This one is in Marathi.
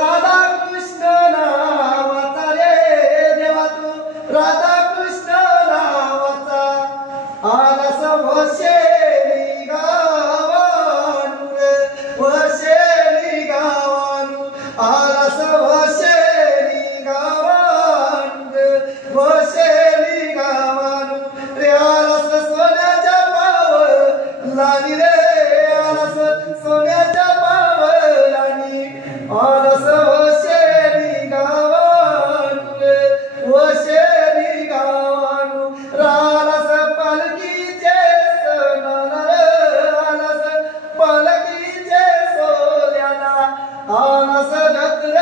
राधा कृष्ण नावाचा रे देवा तू राधा कृष्ण नावाचा आलास वशेरी गावानु वशेरी गावानु आलास वशेरी गावानु वशेरी गावानु रे आलास सोन्याच्या पावलानी रे आलास सोन्याच्या पावलानी आलास वशेरी गावानु रे वशेरी गावानु रालास पालकीचे सणाला आलास पालकीचे सोल्याला आलास जत्र